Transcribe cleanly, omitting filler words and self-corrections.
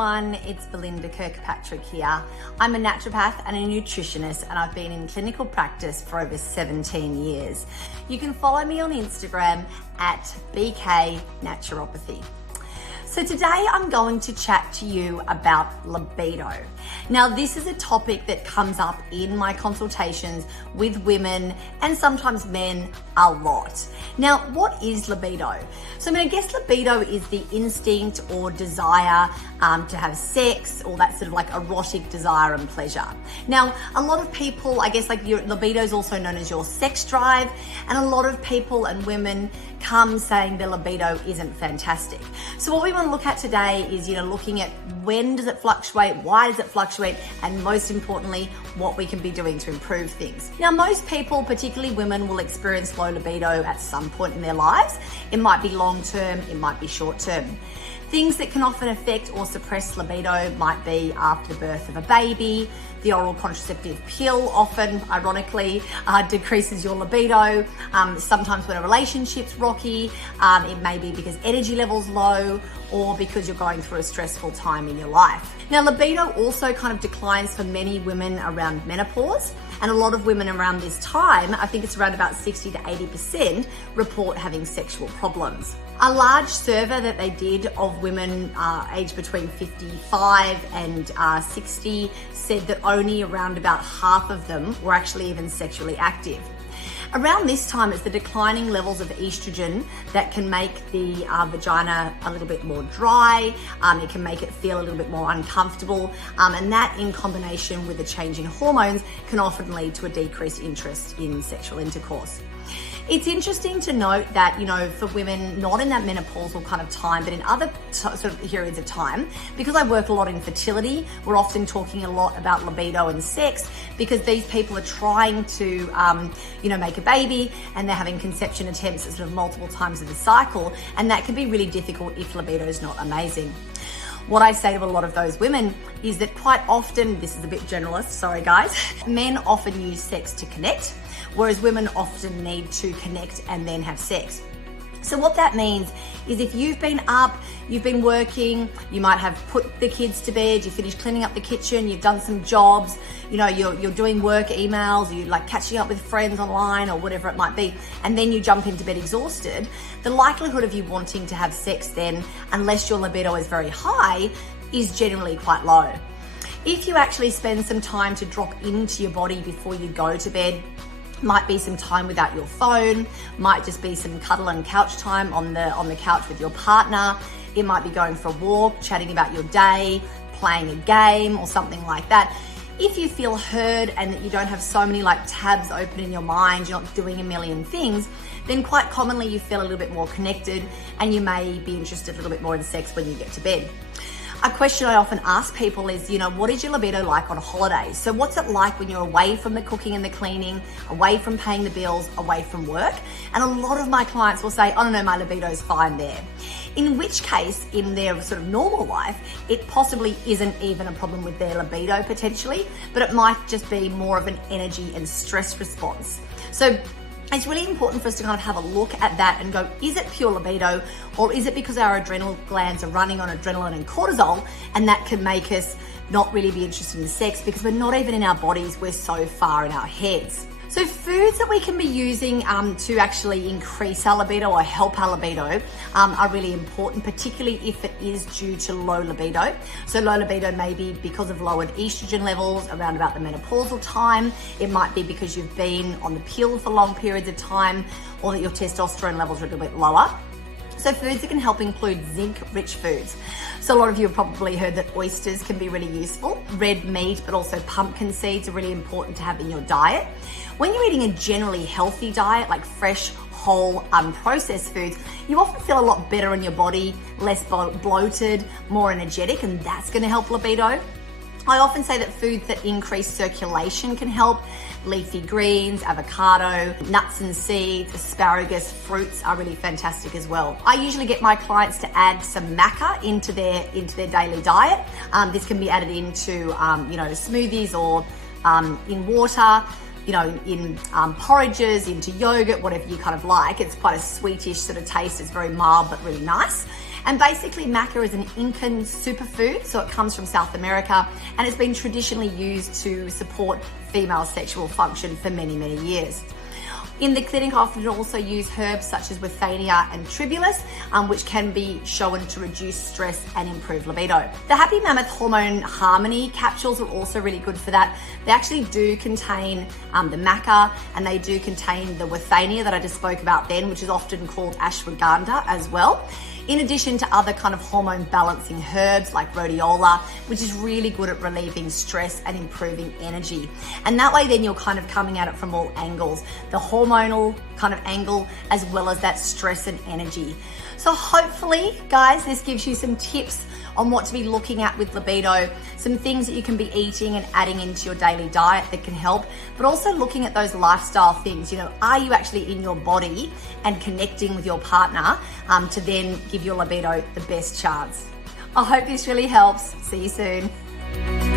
everyone, it's Belinda Kirkpatrick here. I'm a naturopath and a nutritionist, and I've been in clinical practice for over 17 years. You can follow me on Instagram at BK Naturopathy. So today I'm going to chat to you about libido. Now, this is a topic that comes up in my consultations with women and sometimes men a lot. Now, what is libido? So I guess libido is the instinct or desire to have sex, or that sort of like erotic desire and pleasure. Now, a lot of people, I guess like your libido is also known as your sex drive, and a lot of people and women come saying their libido isn't fantastic. So what we want to look at today is, looking at when does it fluctuate, why does it fluctuate, and most importantly, what we can be doing to improve things. Now, most people, particularly women, will experience low libido at some point in their lives. It might be long term, it might be short term. Things that can often affect or suppress libido might be after the birth of a baby. The oral contraceptive pill often, ironically, decreases your libido. Sometimes when a relationship's rocky, it may be because energy level's low or because you're going through a stressful time in your life. Now, libido also kind of declines for many women around menopause, and a lot of women around this time, I think it's around about 60 to 80%, report having sexual problems. A large survey that they did of women aged between 55 and 60 said that only around about half of them were actually even sexually active. Around this time, it's the declining levels of estrogen that can make the vagina a little bit more dry. It can make it feel a little bit more uncomfortable. And that, in combination with the change in hormones, can often lead to a decreased interest in sexual intercourse. It's interesting to note that, for women not in that menopausal kind of time, but in other sort of periods of time, because I work a lot in fertility, we're often talking a lot about libido and sex, because these people are trying to, make a baby, and they're having conception attempts at sort of multiple times of the cycle, and that can be really difficult if libido is not amazing. What I say to a lot of those women is that quite often, this is a bit generalist, sorry guys, men often use sex to connect, whereas women often need to connect and then have sex. So what that means is if you've been up, you've been working, you might have put the kids to bed, you finished cleaning up the kitchen, you've done some jobs, you're doing work emails, you're like catching up with friends online or whatever it might be, and then you jump into bed exhausted, the likelihood of you wanting to have sex then, unless your libido is very high, is generally quite low. If you actually spend some time to drop into your body before you go to bed, might be some time without your phone, might just be some cuddle and couch time on the couch with your partner. It might be going for a walk, chatting about your day, playing a game or something like that. If you feel heard and that you don't have so many tabs open in your mind, you're not doing a million things, then quite commonly you feel a little bit more connected, and you may be interested a little bit more in sex when you get to bed. A question I often ask people is, what is your libido like on holidays? So what's it like when you're away from the cooking and the cleaning, away from paying the bills, away from work? And a lot of my clients will say, oh no, my libido's fine there. In which case, in their sort of normal life, it possibly isn't even a problem with their libido potentially, but it might just be more of an energy and stress response. So it's really important for us to kind of have a look at that and go, is it pure libido, or is it because our adrenal glands are running on adrenaline and cortisol, and that can make us not really be interested in sex because we're not even in our bodies, we're so far in our heads. So foods that we can be using to actually increase our libido or help our libido are really important, particularly if it is due to low libido. So low libido may be because of lowered estrogen levels around about the menopausal time. It might be because you've been on the pill for long periods of time, or that your testosterone levels are a little bit lower. So foods that can help include zinc-rich foods. So a lot of you have probably heard that oysters can be really useful. Red meat, but also pumpkin seeds are really important to have in your diet. When you're eating a generally healthy diet, like fresh, whole, unprocessed foods, you often feel a lot better in your body, less bloated, more energetic, and that's gonna help libido. I often say that foods that increase circulation can help. Leafy greens, avocado, nuts and seeds, asparagus, fruits are really fantastic as well. I usually get my clients to add some maca into their daily diet. This can be added into smoothies or in water, in porridges, into yogurt, whatever you kind of like. It's quite a sweetish sort of taste. It's very mild but really nice. And basically maca is an Incan superfood, so it comes from South America, and it's been traditionally used to support female sexual function for many, many years. In the clinic, I often also use herbs such as withania and tribulus, which can be shown to reduce stress and improve libido. The Happy Mammoth Hormone Harmony capsules are also really good for that. They actually do contain the maca, and they do contain the withania that I just spoke about then, which is often called ashwagandha as well. In addition to other kind of hormone balancing herbs like rhodiola, which is really good at relieving stress and improving energy. And that way then you're kind of coming at it from all angles, the hormonal kind of angle, as well as that stress and energy. So hopefully, guys, this gives you some tips on what to be looking at with libido, some things that you can be eating and adding into your daily diet that can help, but also looking at those lifestyle things. You know, are you actually in your body and connecting with your partner to then give your libido the best chance? I hope this really helps. See you soon.